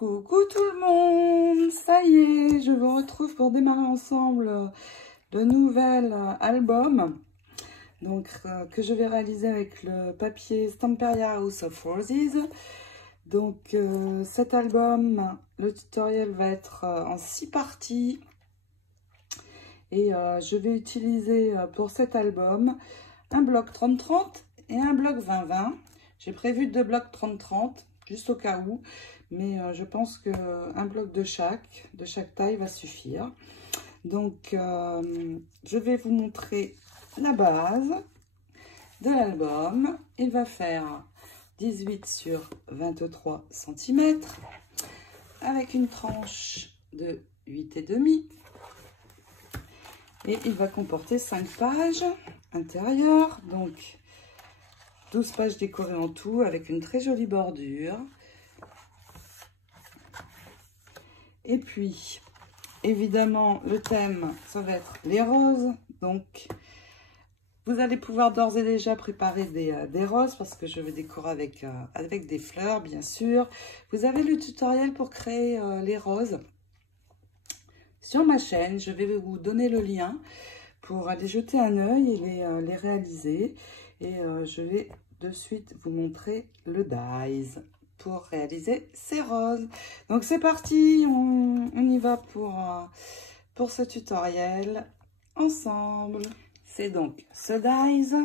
Coucou tout le monde, ça y est, je vous retrouve pour démarrer ensemble le nouvel album que je vais réaliser avec le papier Stamperia House of Roses. Donc cet album, le tutoriel va être en 6 parties et je vais utiliser pour cet album un bloc 30-30 et un bloc 20-20. J'ai prévu 2 blocs 30-30 juste au cas où, mais je pense qu'un bloc de chaque taille va suffire. Donc je vais vous montrer la base de l'album. Il va faire 18 sur 23 cm avec une tranche de 8,5 et il va comporter 5 pages intérieures, donc 12 pages décorées en tout avec une très jolie bordure. Et puis, évidemment, le thème, ça va être les roses. Donc, vous allez pouvoir d'ores et déjà préparer des roses parce que je vais décorer avec des fleurs, bien sûr. Vous avez le tutoriel pour créer les roses sur ma chaîne. Je vais vous donner le lien pour aller jeter un œil et les réaliser. Et je vais de suite vous montrer le dies pour réaliser ces roses. Donc c'est parti, on y va pour ce tutoriel ensemble. C'est donc ce dies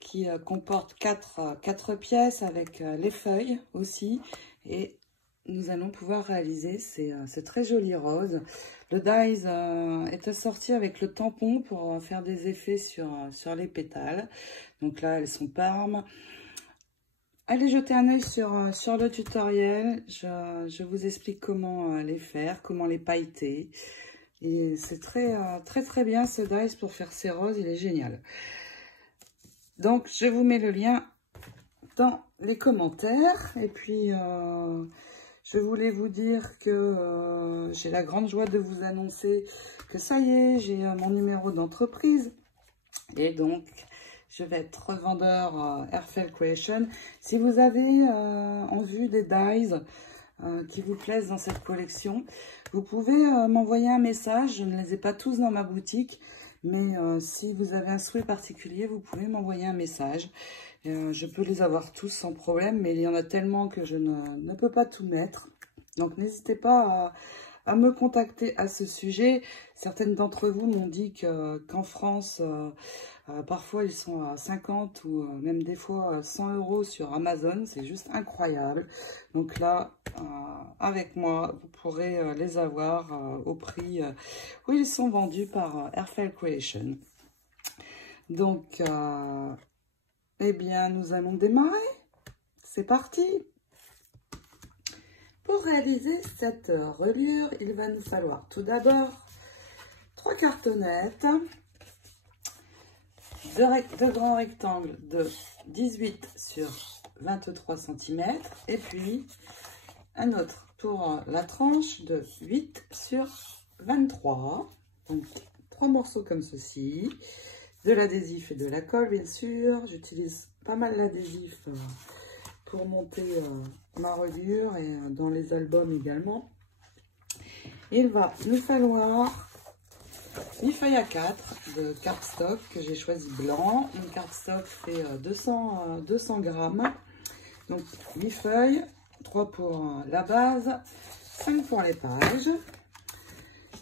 qui comporte 4 pièces avec les feuilles aussi, et nous allons pouvoir réaliser ces très jolies roses. Le dies est assorti avec le tampon pour faire des effets sur les pétales. Donc là, elles sont parmes. Allez jeter un œil sur le tutoriel. Je vous explique comment les faire, comment les pailleter. Et c'est très bien ce dies pour faire ces roses, il est génial. Donc je vous mets le lien dans les commentaires. Et puis je voulais vous dire que j'ai la grande joie de vous annoncer que ça y est, j'ai mon numéro d'entreprise. Et donc je vais être revendeur Airfel Creation. Si vous avez en vue des dies qui vous plaisent dans cette collection, vous pouvez m'envoyer un message. Je ne les ai pas tous dans ma boutique, mais si vous avez un souhait particulier, vous pouvez m'envoyer un message. Je peux les avoir tous sans problème, mais il y en a tellement que je ne peux pas tout mettre. Donc n'hésitez pas à me contacter à ce sujet. Certaines d'entre vous m'ont dit qu'en France, parfois ils sont à 50 ou même des fois 100 € sur Amazon. C'est juste incroyable. Donc là, avec moi, vous pourrez les avoir au prix où ils sont vendus par Airfel Creation. Donc, eh bien, nous allons démarrer. C'est parti! Pour réaliser cette reliure, il va nous falloir tout d'abord 3 cartonnettes, 2 grands rectangles de 18 sur 23 cm et puis un autre pour la tranche de 8 sur 23. Donc 3 morceaux comme ceci, de l'adhésif et de la colle bien sûr. J'utilise pas mal l'adhésif pour monter ma reliure et dans les albums également. Il va nous falloir une feuille A4 de cardstock que j'ai choisi blanc. Une cardstock fait 200 grammes. Donc 8 feuilles, 3 pour la base, 5 pour les pages.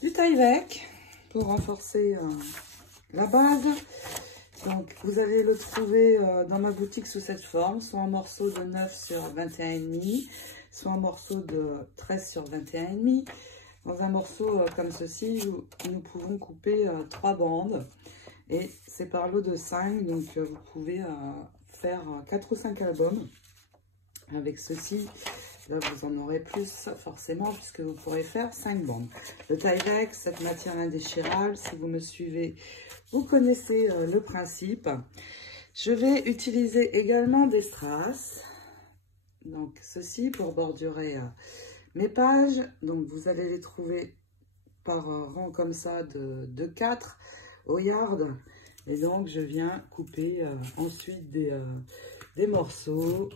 Du taille-bec pour renforcer la base. Donc, vous allez le trouver dans ma boutique sous cette forme, soit un morceau de 9 sur 21,5, soit un morceau de 13 sur 21,5. Dans un morceau comme ceci, nous pouvons couper 3 bandes et c'est par lot de 5, donc vous pouvez faire 4 ou 5 albums. Avec ceci, là, vous en aurez plus forcément puisque vous pourrez faire 5 bandes. Le taille-bec, cette matière indéchirable, si vous me suivez, vous connaissez le principe. Je vais utiliser également des strass. Donc ceci pour bordurer mes pages. Donc vous allez les trouver par rang comme ça de 4 au yard. Et donc je viens couper ensuite des morceaux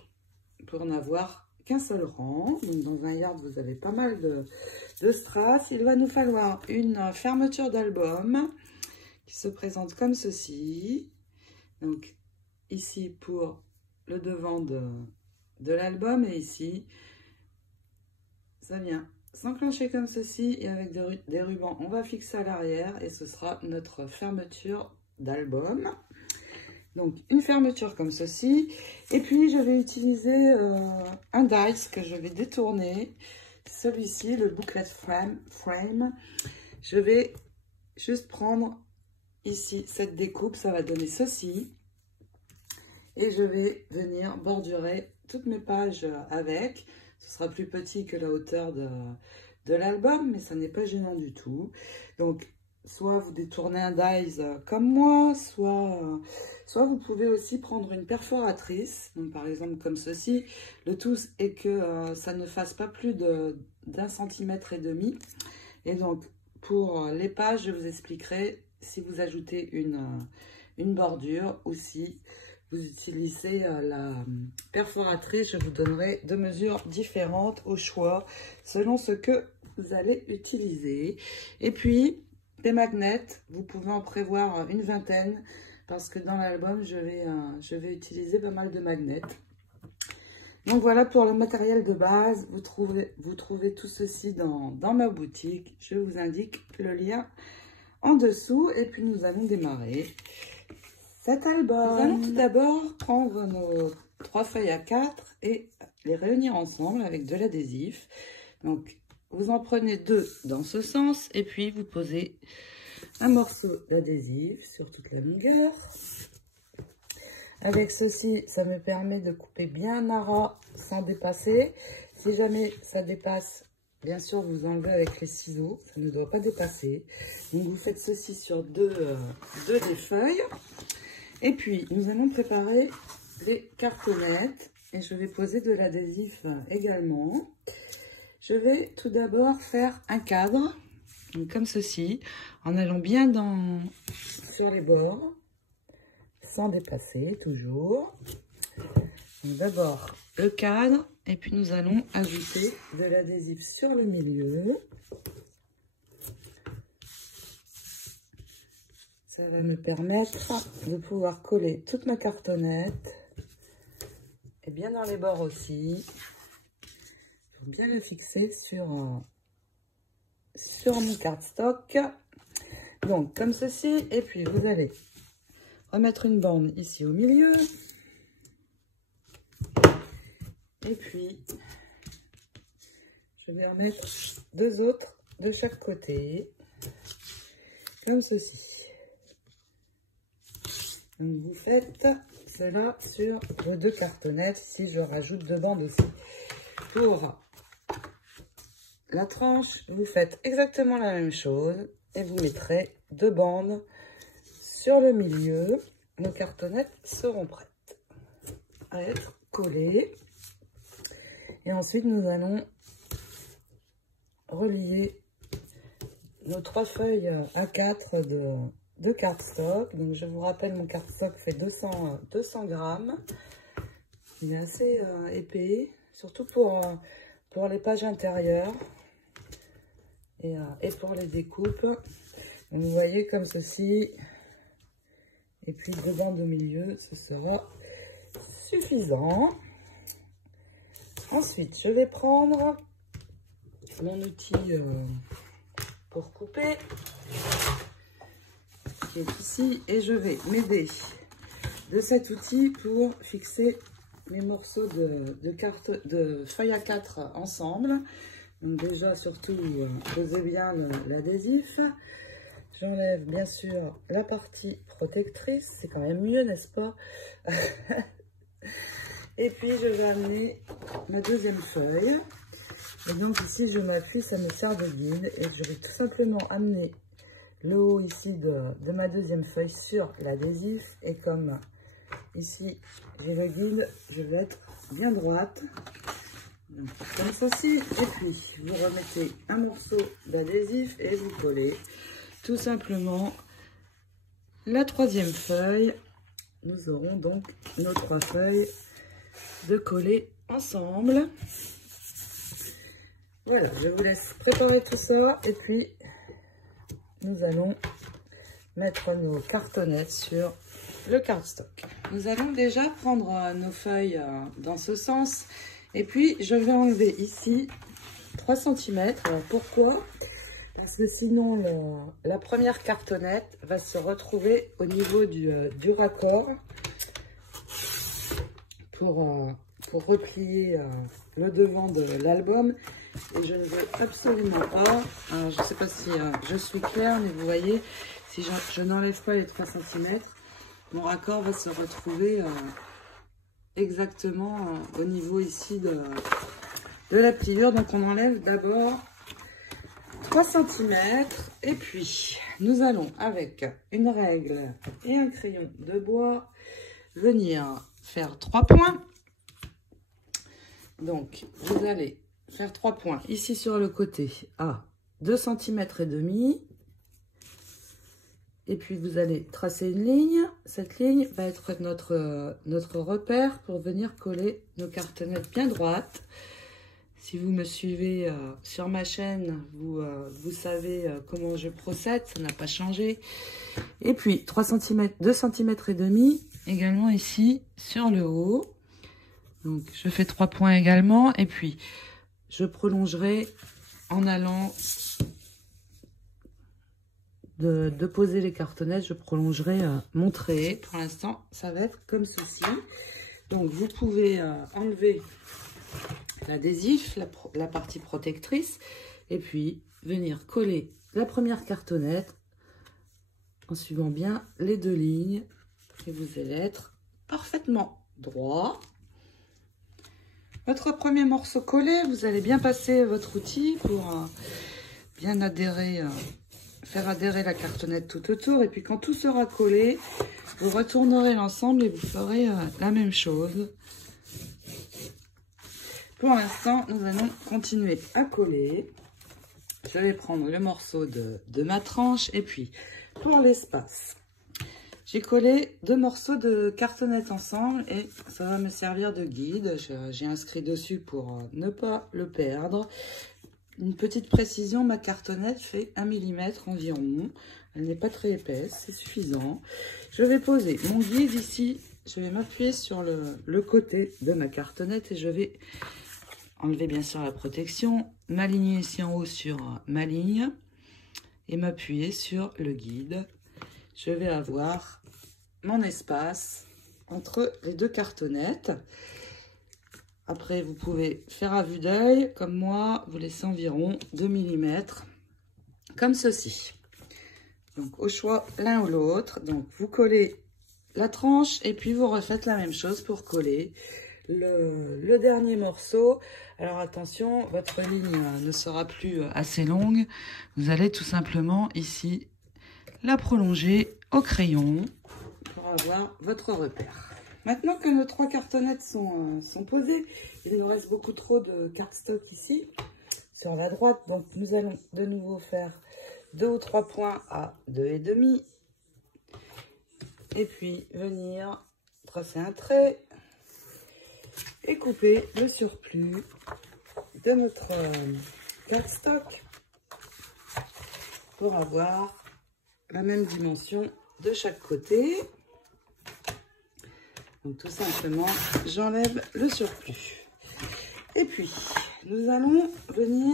pour en avoir qu'un seul rang. Donc dans un yard, vous avez pas mal de strass. Il va nous falloir une fermeture d'album qui se présente comme ceci. Donc ici pour le devant de l'album et ici, ça vient s'enclencher comme ceci et avec des rubans, on va fixer à l'arrière et ce sera notre fermeture d'album. Donc une fermeture comme ceci et puis je vais utiliser un dies que je vais détourner, celui-ci, le booklet frame. Je vais juste prendre ici cette découpe, ça va donner ceci et je vais venir bordurer toutes mes pages avec. Ce sera plus petit que la hauteur de l'album, mais ça n'est pas gênant du tout. Donc, soit vous détournez un dies comme moi, soit vous pouvez aussi prendre une perforatrice. Donc, par exemple, comme ceci. Le tout est que ça ne fasse pas plus d'1,5 cm. Et donc, pour les pages, je vous expliquerai si vous ajoutez une bordure ou si vous utilisez la perforatrice. Je vous donnerai deux mesures différentes au choix selon ce que vous allez utiliser. Et puis des magnets, vous pouvez en prévoir une vingtaine parce que dans l'album je vais utiliser pas mal de magnets. Donc voilà pour le matériel de base. Vous trouvez tout ceci dans ma boutique. Je vous indique le lien en dessous et puis nous allons démarrer cet album. Nous allons tout d'abord prendre nos 3 feuilles A4 et les réunir ensemble avec de l'adhésif. Donc, vous en prenez 2 dans ce sens et puis vous posez un morceau d'adhésif sur toute la longueur. Avec ceci, ça me permet de couper bien à ras sans dépasser. Si jamais ça dépasse, bien sûr, vous enlevez avec les ciseaux. Ça ne doit pas dépasser. Donc, vous faites ceci sur deux des feuilles. Et puis, nous allons préparer les cartonnettes et je vais poser de l'adhésif également. Je vais tout d'abord faire un cadre, donc comme ceci, en allant bien sur les bords, sans dépasser toujours. D'abord le cadre et puis nous allons ajouter de l'adhésif sur le milieu. Ça va me permettre de pouvoir coller toute ma cartonnette et bien dans les bords aussi pour bien le fixer sur mon cardstock. Donc comme ceci et puis vous allez remettre une bande ici au milieu et puis je vais remettre 2 autres de chaque côté comme ceci. Donc vous faites cela sur vos 2 cartonnettes. Ici, je rajoute 2 bandes aussi. Pour la tranche, vous faites exactement la même chose et vous mettrez 2 bandes sur le milieu. Nos cartonnettes seront prêtes à être collées. Et ensuite, nous allons relier nos 3 feuilles A4 de cardstock. Donc je vous rappelle, mon cardstock fait 200 grammes. Il est assez épais, surtout pour les pages intérieures et pour les découpes. Donc, vous voyez comme ceci. Et puis 2 bandes au milieu, ce sera suffisant. Ensuite, je vais prendre mon outil pour couper, qui est ici, et je vais m'aider de cet outil pour fixer mes morceaux de feuille A4 ensemble. Donc déjà, surtout, posez bien l'adhésif. J'enlève bien sûr la partie protectrice, c'est quand même mieux, n'est-ce pas? Et puis je vais amener ma deuxième feuille. Et donc ici, je m'appuie, ça me sert de guide. Et je vais tout simplement amener le haut ici de ma deuxième feuille sur l'adhésif. Et comme ici, j'ai le guide, je vais être bien droite. Donc, comme ceci. Et puis, vous remettez un morceau d'adhésif et vous collez tout simplement la troisième feuille. Nous aurons donc nos 3 feuilles de coller ensemble. Voilà, je vous laisse préparer tout ça et puis nous allons mettre nos cartonnettes sur le cardstock. Nous allons déjà prendre nos feuilles dans ce sens et puis je vais enlever ici 3 cm. Alors pourquoi? Parce que sinon la première cartonnette va se retrouver au niveau du raccord pour replier le devant de l'album. Et je ne veux absolument pas, alors je ne sais pas si je suis claire, mais vous voyez, si je n'enlève pas les 3 cm, mon raccord va se retrouver exactement au niveau ici de la pliure. Donc on enlève d'abord 3 cm et puis nous allons avec une règle et un crayon de bois venir faire 3 points. Donc vous allez faire 3 points ici sur le côté à 2 cm et demi. Et puis vous allez tracer une ligne. Cette ligne va être notre repère pour venir coller nos cartonnettes bien droites. Si vous me suivez sur ma chaîne, vous savez comment je procède, ça n'a pas changé. Et puis 3 cm, 2 cm et demi également ici sur le haut. Donc je fais 3 points également et puis je prolongerai en allant de poser les cartonnettes, je prolongerai mon trait. Pour l'instant, ça va être comme ceci. Donc vous pouvez enlever l'adhésif, la partie protectrice, et puis venir coller la première cartonnette en suivant bien les 2 lignes. Et vous allez être parfaitement droit. Votre premier morceau collé, vous allez bien passer votre outil pour bien adhérer, faire adhérer la cartonnette tout autour. Et puis quand tout sera collé, vous retournerez l'ensemble et vous ferez la même chose. Pour l'instant, nous allons continuer à coller. Je vais prendre le morceau de ma tranche et puis pour l'espace, j'ai collé 2 morceaux de cartonnette ensemble et ça va me servir de guide. J'ai inscrit dessus pour ne pas le perdre. Une petite précision, ma cartonnette fait 1 mm environ. Elle n'est pas très épaisse, c'est suffisant. Je vais poser mon guide ici. Je vais m'appuyer sur le côté de ma cartonnette et je vais enlever bien sûr la protection, m'aligner ici en haut sur ma ligne et m'appuyer sur le guide. Je vais avoir mon espace entre les 2 cartonnettes. Après, vous pouvez faire à vue d'œil, comme moi, vous laissez environ 2 mm, comme ceci. Donc, au choix l'un ou l'autre. Donc, vous collez la tranche et puis vous refaites la même chose pour coller le dernier morceau. Alors, attention, votre ligne ne sera plus assez longue. Vous allez tout simplement ici la prolonger au crayon pour avoir votre repère. Maintenant que nos 3 cartonnettes sont posées, il nous reste beaucoup trop de cardstock ici sur la droite. Donc nous allons de nouveau faire 2 ou 3 points à 2,5 et puis venir tracer un trait et couper le surplus de notre cardstock pour avoir la même dimension de chaque côté. Donc tout simplement, j'enlève le surplus. Et puis, nous allons venir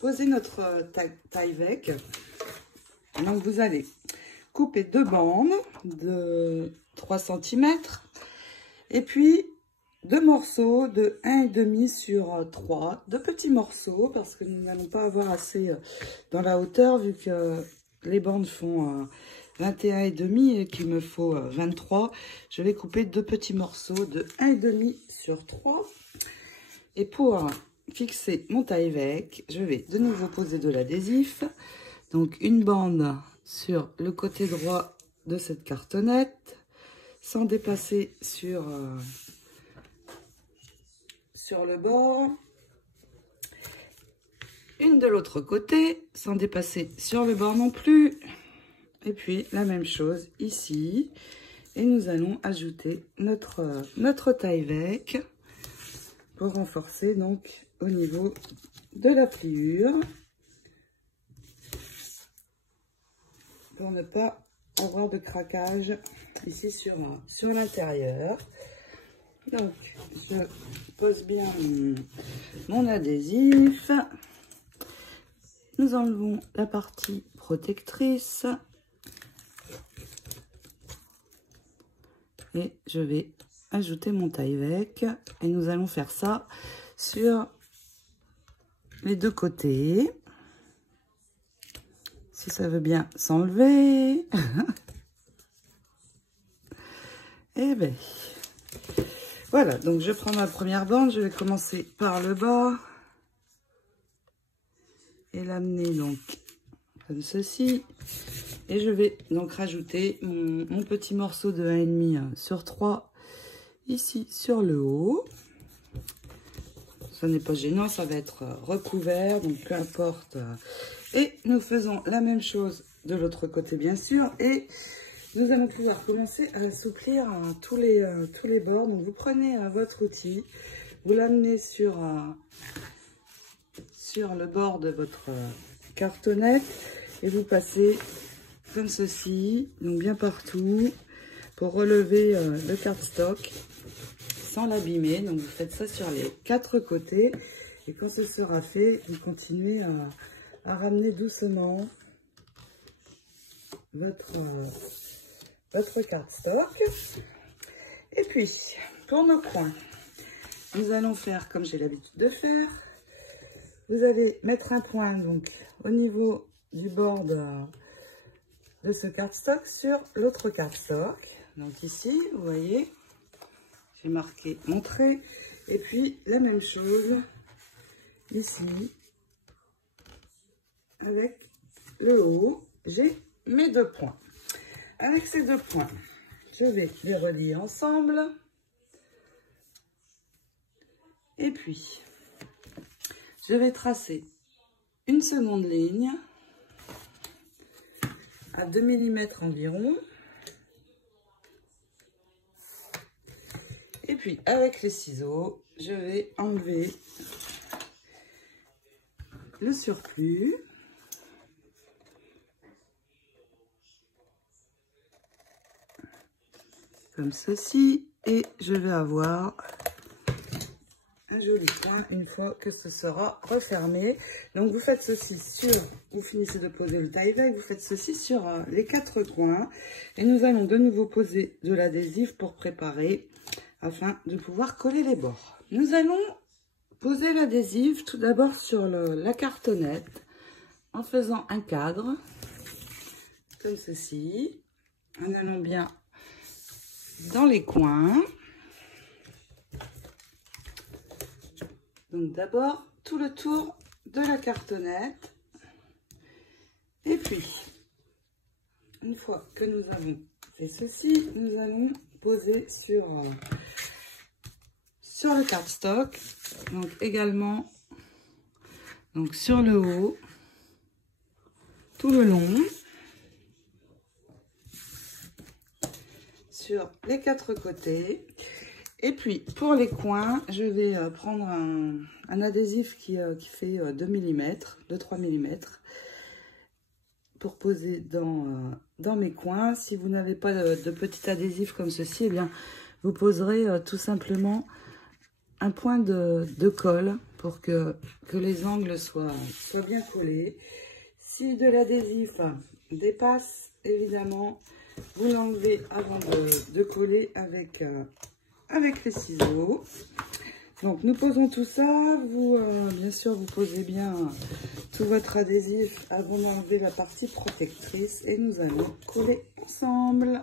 poser notre taille-vec. Donc vous allez couper 2 bandes de 3 cm et puis 2 morceaux de 1,5 sur 3, 2 petits morceaux parce que nous n'allons pas avoir assez dans la hauteur vu que les bandes font 21,5 et qu'il me faut 23. Je vais couper 2 petits morceaux de 1,5 sur 3. Et pour fixer mon taille-vec, je vais de nouveau poser de l'adhésif. Donc une bande sur le côté droit de cette cartonnette, sans dépasser sur le bord. Une de l'autre côté, sans dépasser sur le bord non plus. Et puis la même chose ici. Et nous allons ajouter notre taille-vec pour renforcer donc au niveau de la pliure, pour ne pas avoir de craquage ici sur l'intérieur. Donc je pose bien mon adhésif, nous enlevons la partie protectrice et je vais ajouter mon taille-bec et nous allons faire ça sur les deux côtés, si ça veut bien s'enlever. Et ben voilà, donc je prends ma première bande, je vais commencer par le bas et l'amener donc comme ceci, et je vais donc rajouter mon petit morceau de 1,5 sur 3 ici sur le haut. Ça n'est pas gênant, ça va être recouvert, donc peu importe. Et nous faisons la même chose de l'autre côté, bien sûr. Et nous allons pouvoir commencer à assouplir tous les bords. Donc vous prenez votre outil, vous l'amenez sur le bord de votre cartonnette et vous passez comme ceci, donc bien partout, pour relever le cardstock sans l'abîmer. Donc vous faites ça sur les 4 côtés et quand ce sera fait, vous continuez à ramener doucement votre cardstock. Et puis pour nos coins, nous allons faire comme j'ai l'habitude de faire. Vous allez mettre un point donc au niveau du bord de ce cardstock sur l'autre cardstock. Donc ici, vous voyez, j'ai marqué mon trait. Et puis la même chose ici avec le haut. J'ai mes 2 points. Avec ces 2 points, je vais les relier ensemble. Et puis, je vais tracer une seconde ligne à 2 mm environ. Et puis, avec les ciseaux, je vais enlever le surplus. Comme ceci. Et je vais avoir un joli point une fois que ce sera refermé. Donc vous faites ceci vous finissez de poser le taille-bec, vous faites ceci sur les 4 coins. Et nous allons de nouveau poser de l'adhésif pour préparer afin de pouvoir coller les bords. Nous allons poser l'adhésif tout d'abord sur la cartonnette en faisant un cadre comme ceci, en allant bien dans les coins. Donc d'abord tout le tour de la cartonnette et puis une fois que nous avons fait ceci, nous allons poser sur le cardstock, donc également donc sur le haut tout le long, sur les 4 côtés. Et puis pour les coins, je vais prendre un adhésif qui fait 2 mm, 2-3 mm pour poser dans mes coins. Si vous n'avez pas de petit adhésif comme ceci, eh bien vous poserez tout simplement un point de colle pour que les angles soient bien collés. Si de l'adhésif dépasse, évidemment, vous l'enlevez avant de coller avec les ciseaux. Donc nous posons tout ça, bien sûr vous posez bien tout votre adhésif avant d'enlever la partie protectrice et nous allons coller ensemble.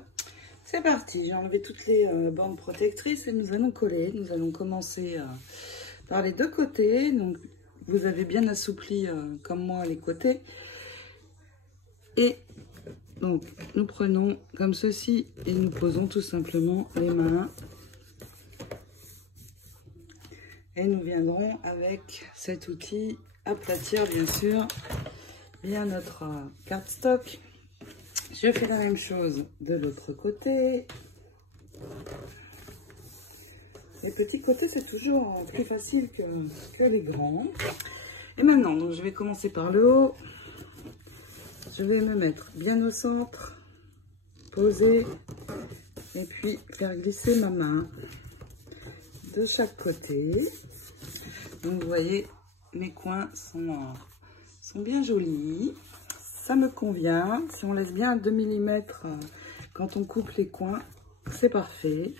C'est parti, j'ai enlevé toutes les bandes protectrices et nous allons coller. Nous allons commencer par les 2 côtés, donc vous avez bien assoupli comme moi les côtés. Et donc nous prenons comme ceci et nous posons tout simplement les mains. Et nous viendrons avec cet outil aplatir bien sûr bien notre cardstock. Je fais la même chose de l'autre côté. Les petits côtés, c'est toujours plus facile que les grands. Et maintenant, donc, je vais commencer par le haut. Je vais me mettre bien au centre, poser, et puis faire glisser ma main de chaque côté. Donc, vous voyez, mes coins sont bien jolis. Ça me convient. Si on laisse bien 2 mm quand on coupe les coins, c'est parfait.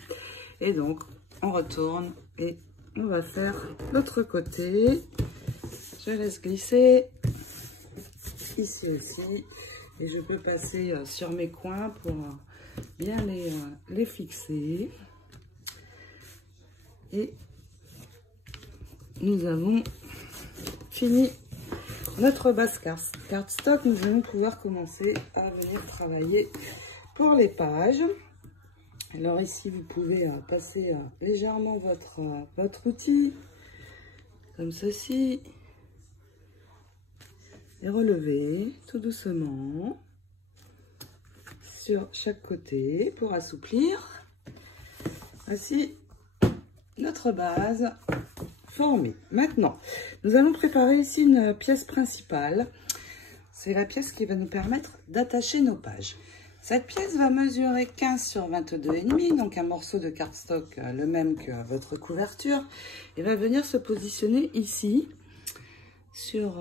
Et donc, on retourne et on va faire l'autre côté. Je laisse glisser ici aussi. Et je peux passer sur mes coins pour bien les fixer. Et nous avons fini notre base cardstock. Nous allons pouvoir commencer à venir travailler pour les pages. Alors ici, vous pouvez passer légèrement votre outil, comme ceci, et relever tout doucement sur chaque côté pour assouplir. Ainsi, notre base formée. Maintenant, nous allons préparer ici une pièce principale. C'est la pièce qui va nous permettre d'attacher nos pages. Cette pièce va mesurer 15 sur 22,5, donc un morceau de cardstock le même que votre couverture, et va venir se positionner ici sur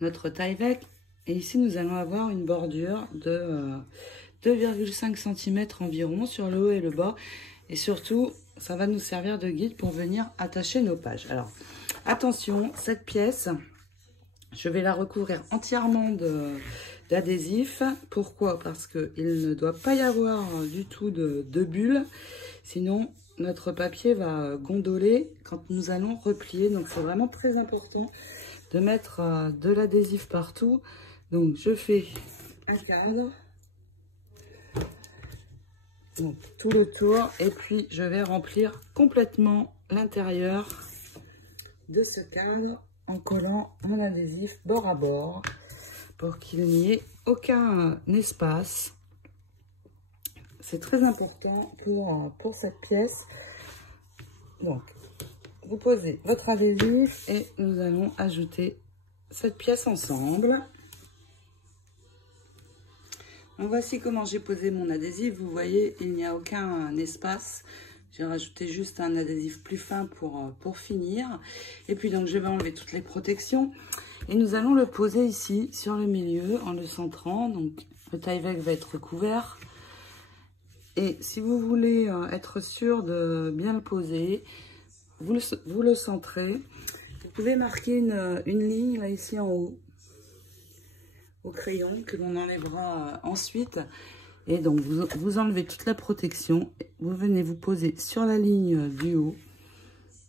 notre taille-bec. Et ici, nous allons avoir une bordure de 2,5 cm environ sur le haut et le bas. Et surtout, ça va nous servir de guide pour venir attacher nos pages. Alors, attention, cette pièce, je vais la recouvrir entièrement d'adhésif. Pourquoi? Parce qu'il ne doit pas y avoir du tout de bulles. Sinon, notre papier va gondoler quand nous allons replier. Donc, c'est vraiment très important de mettre de l'adhésif partout. Donc, je fais un cadre. Donc, tout le tour. Et puis, je vais remplir complètement l'intérieur de ce cadre en collant mon adhésif bord à bord pour qu'il n'y ait aucun espace. C'est très important pour cette pièce. Donc, vous posez votre adhésif et nous allons ajouter cette pièce ensemble. Donc, voici comment j'ai posé mon adhésif. Vous voyez, il n'y a aucun espace. J'ai rajouté juste un adhésif plus fin pour finir. Et puis, donc, je vais enlever toutes les protections. Et nous allons le poser ici, sur le milieu, en le centrant. Donc, le taille-bec va être couvert. Et si vous voulez être sûr de bien le poser, vous le centrez. Vous pouvez marquer une ligne, là, ici en haut, au crayon, que l'on enlèvera ensuite. Et donc, vous enlevez toute la protection. Vous venez vous poser sur la ligne du haut.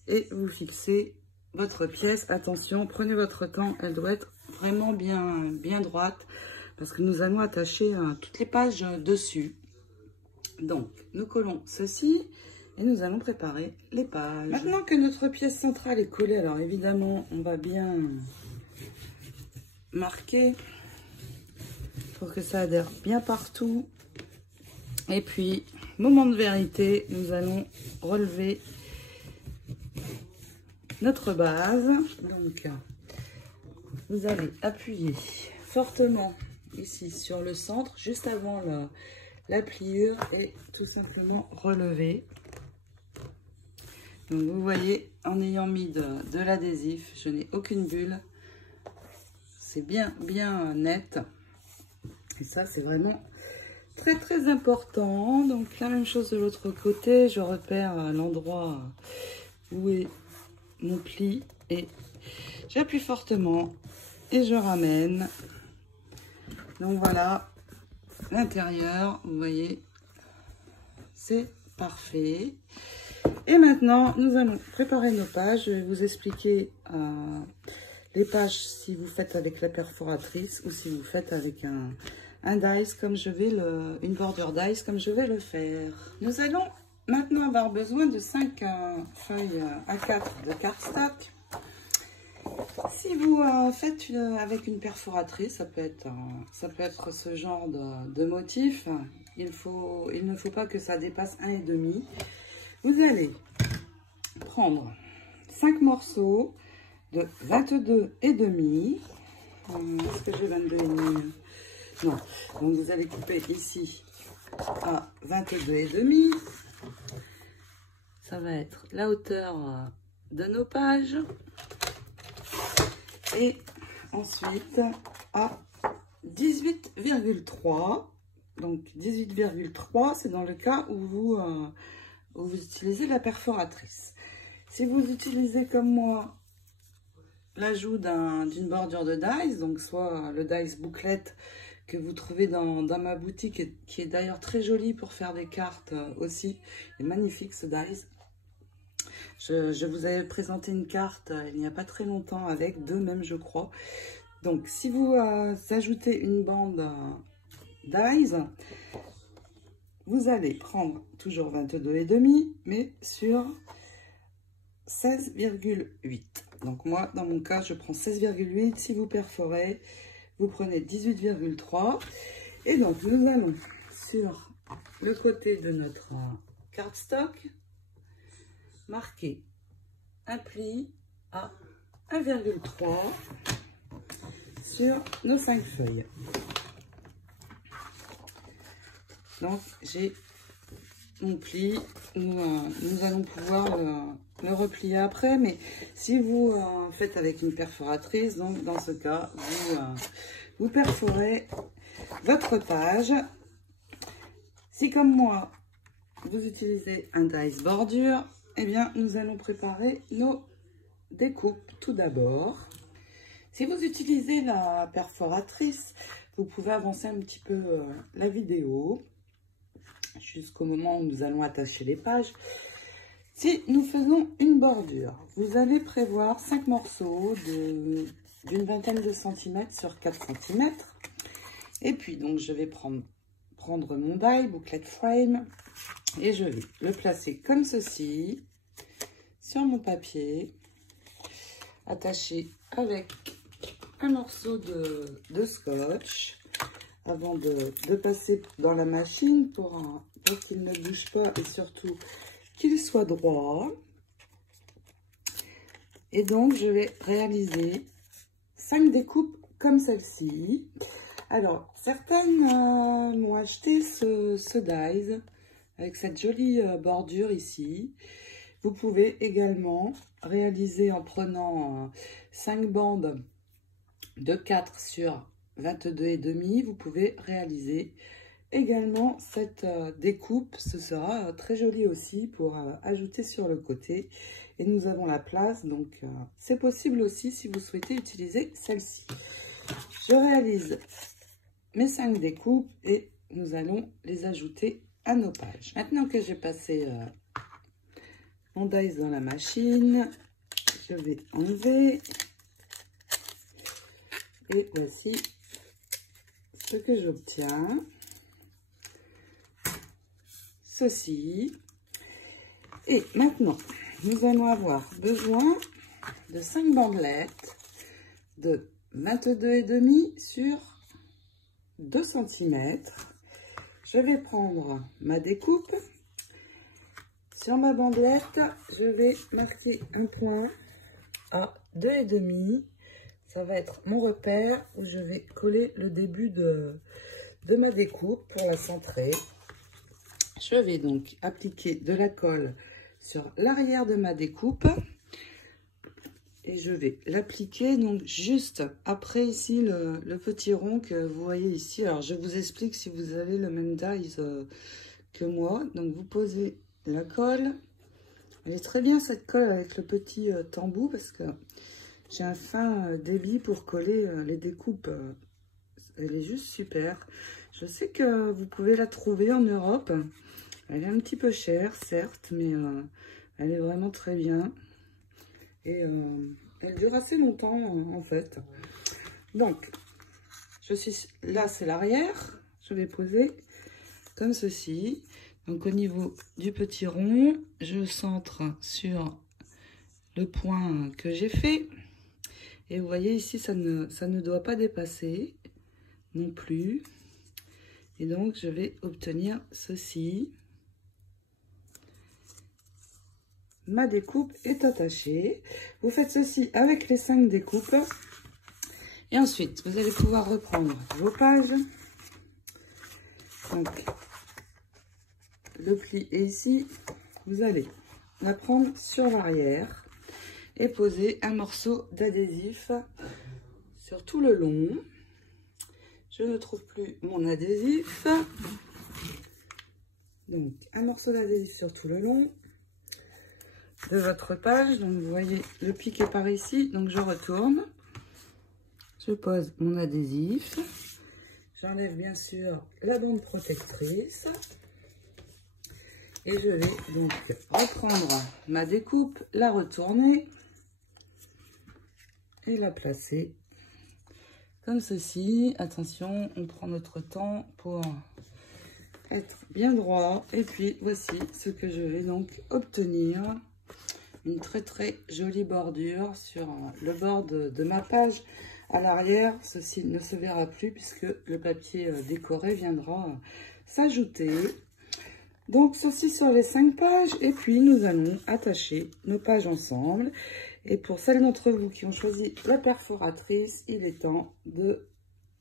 Et vous fixez votre pièce. Attention, prenez votre temps. Elle doit être vraiment bien droite. Parce que nous allons attacher toutes les pages dessus. Donc, nous collons ceci. Et nous allons préparer les pages. Maintenant que notre pièce centrale est collée, alors évidemment, on va bien marquer pour que ça adhère bien partout. Et puis, moment de vérité, nous allons relever notre base. Donc, vous allez appuyer fortement ici sur le centre, juste avant la pliure, et tout simplement relever. Donc, vous voyez, en ayant mis de l'adhésif, je n'ai aucune bulle. C'est bien net. Et ça, c'est vraiment très important. Donc, la même chose de l'autre côté. Je repère l'endroit où est mon pli. Et j'appuie fortement. Et je ramène. Donc, voilà. L'intérieur, vous voyez, c'est parfait. Et maintenant, nous allons préparer nos pages. Je vais vous expliquer les pages si vous faites avec la perforatrice ou si vous faites avec un dies comme je vais une bordure dies comme je vais le faire. Nous allons maintenant avoir besoin de 5 feuilles A4 de cardstock. Si vous faites avec une perforatrice, ça peut être ce genre de motif. Il ne faut pas que ça dépasse 1,5. Vous allez prendre 5 morceaux de 22,5. Est-ce que j'ai 22,5? Non. Donc vous allez couper ici à 22,5. Ça va être la hauteur de nos pages. Et ensuite à 18,3. Donc 18,3, c'est dans le cas où vous utilisez la perforatrice. Si vous utilisez comme moi l'ajout d'une bordure de dies, donc soit le dies bouclette que vous trouvez dans ma boutique, et qui est d'ailleurs très jolie pour faire des cartes aussi, est magnifique ce dies. Je vous avais présenté une carte il n'y a pas très longtemps avec 2 même je crois. Donc si vous ajoutez une bande dies, vous allez prendre toujours 22,5 mais sur 16,8. Donc moi dans mon cas je prends 16,8. Si vous perforez vous prenez 18,3. Et donc nous allons sur le côté de notre cardstock marquer un pli à 1,3 sur nos 5 feuilles. Donc j'ai mon pli, nous allons pouvoir le replier après, mais si vous faites avec une perforatrice, donc dans ce cas vous perforez votre page. Si comme moi vous utilisez un dies bordure, eh bien, nous allons préparer nos découpes tout d'abord. Si vous utilisez la perforatrice, vous pouvez avancer un petit peu la vidéo jusqu'au moment où nous allons attacher les pages. Si nous faisons une bordure, vous allez prévoir 5 morceaux d'une vingtaine de centimètres sur 4 cm. Et puis, donc, je vais prendre mon die, booklet frame, et je vais le placer comme ceci sur mon papier, attaché avec un morceau de scotch avant de passer dans la machine pour qu'il ne bouge pas et surtout qu'il soit droit. Et donc je vais réaliser 5 découpes comme celle-ci. Alors certaines m'ont acheté ce dies avec cette jolie bordure ici. Vous pouvez également réaliser en prenant 5 bandes de 4 sur 22,5. Vous pouvez réaliser également cette découpe. Ce sera très joli aussi pour ajouter sur le côté. Et nous avons la place, donc c'est possible aussi si vous souhaitez utiliser celle-ci. Je réalise mes 5 découpes et nous allons les ajouter à nos pages. Maintenant que j'ai passé mon dies dans la machine, je vais enlever et voici ce que j'obtiens. Ceci. Et maintenant, nous allons avoir besoin de 5 bandelettes de 22,5 sur 2 cm. Je vais prendre ma découpe. Sur ma bandelette, je vais marquer un point à 2,5. Ça va être mon repère où je vais coller le début de ma découpe pour la centrer. Je vais donc appliquer de la colle sur l'arrière de ma découpe. Et je vais l'appliquer donc juste après ici le petit rond que vous voyez ici. Alors je vous explique si vous avez le même dies que moi. Donc vous posez la colle. Elle est très bien cette colle avec le petit tambour parce que j'ai un fin débit pour coller les découpes. Elle est juste super. Je sais que vous pouvez la trouver en Europe. Elle est un petit peu chère certes, mais elle est vraiment très bien. Et elle dure assez longtemps en fait. Donc, là c'est l'arrière. Je vais poser comme ceci. Donc au niveau du petit rond, je centre sur le point que j'ai fait. Et vous voyez ici, ça ne doit pas dépasser non plus. Et donc je vais obtenir ceci. ma découpe est attachée. Vous faites ceci avec les 5 découpes. Et ensuite, vous allez pouvoir reprendre vos pages. Donc, le pli est ici. Vous allez la prendre sur l'arrière et poser un morceau d'adhésif sur tout le long. Je ne trouve plus mon adhésif. Donc, un morceau d'adhésif sur tout le long de votre page. Donc, vous voyez, le pic est par ici. Donc, je retourne. Je pose mon adhésif. J'enlève bien sûr la bande protectrice. Et je vais donc reprendre ma découpe, la retourner et la placer comme ceci. Attention, on prend notre temps pour être bien droit. Et puis voici ce que je vais donc obtenir. Une très jolie bordure sur le bord de ma page. À l'arrière, ceci ne se verra plus puisque le papier décoré viendra s'ajouter. Donc ceci sur les 5 pages. Et puis nous allons attacher nos pages ensemble. Et pour celles d'entre vous qui ont choisi la perforatrice, il est temps de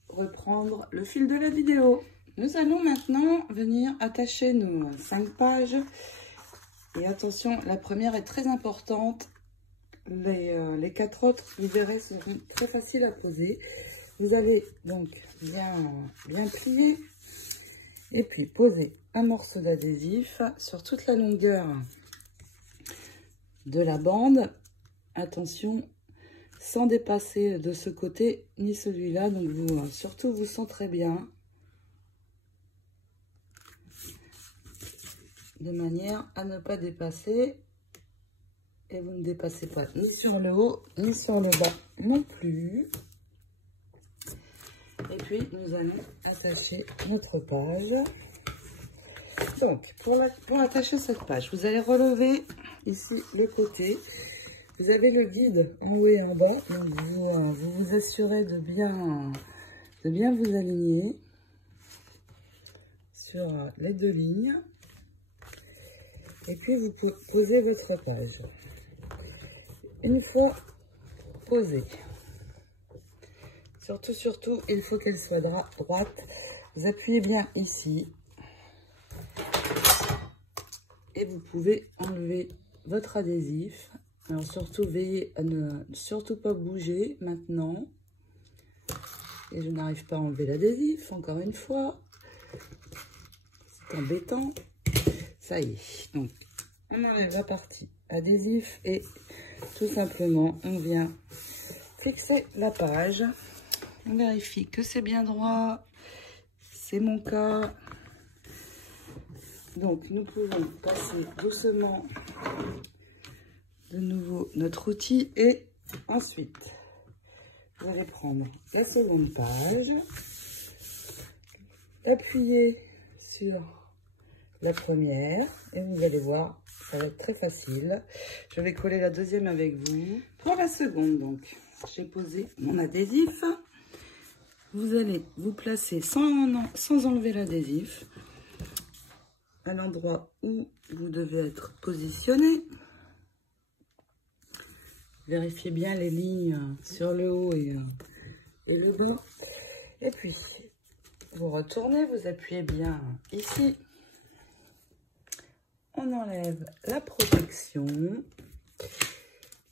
reprendre le fil de la vidéo. Nous allons maintenant venir attacher nos 5 pages. Et attention, la première est très importante. Les 4 autres, vous verrez, seront très faciles à poser. Vous allez donc bien plier. Et puis poser un morceau d'adhésif sur toute la longueur de la bande. Attention, sans dépasser de ce côté ni celui-là. Donc surtout vous centrez bien. De manière à ne pas dépasser. Et vous ne dépassez pas ni sur le haut ni sur le bas non plus. Et puis nous allons attacher notre page. Donc pour attacher cette page, vous allez relever ici les côtés. Vous avez le guide en haut et en bas. Donc vous vous assurez de bien vous aligner sur les 2 lignes. Et puis vous posez votre page. Une fois posée, surtout, il faut qu'elle soit droite. Vous appuyez bien ici. Et vous pouvez enlever votre adhésif. Alors surtout, veillez à ne surtout pas bouger maintenant. Et je n'arrive pas à enlever l'adhésif, encore une fois. C'est embêtant. Ça y est. Donc, on enlève la partie adhésif et tout simplement, on vient fixer la page. On vérifie que c'est bien droit. C'est mon cas. Donc, nous pouvons passer doucement de nouveau notre outil. Et ensuite, vous allez prendre la seconde page, appuyer sur la première et vous allez voir, ça va être très facile. Je vais coller la deuxième avec vous. Pour la seconde, donc, j'ai posé mon adhésif. Vous allez vous placer sans enlever l'adhésif à l'endroit où vous devez être positionné. Vérifiez bien les lignes sur le haut et le bas. Et puis, vous retournez, vous appuyez bien ici. On enlève la protection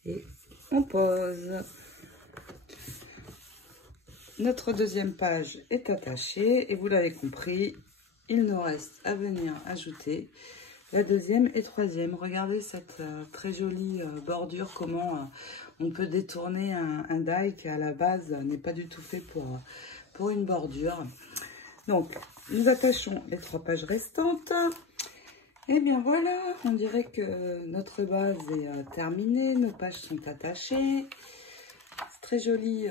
et on pose. Notre deuxième page est attachée et vous l'avez compris, il nous reste à venir ajouter la deuxième et troisième. Regardez cette très jolie bordure, comment on peut détourner un die qui à la base n'est pas du tout fait pour une bordure. Donc, nous attachons les 3 pages restantes. Et bien voilà, on dirait que notre base est terminée, nos pages sont attachées. C'est très joli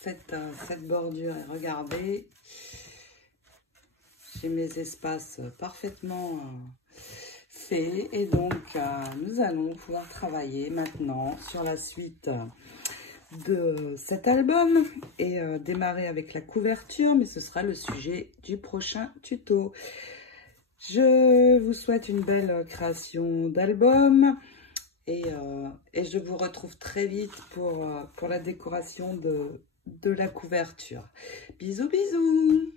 cette bordure et regardez, j'ai mes espaces parfaitement faits et donc nous allons pouvoir travailler maintenant sur la suite de cet album et démarrer avec la couverture, mais ce sera le sujet du prochain tuto. Je vous souhaite une belle création d'album et je vous retrouve très vite pour la décoration de la couverture. Bisous, bisous!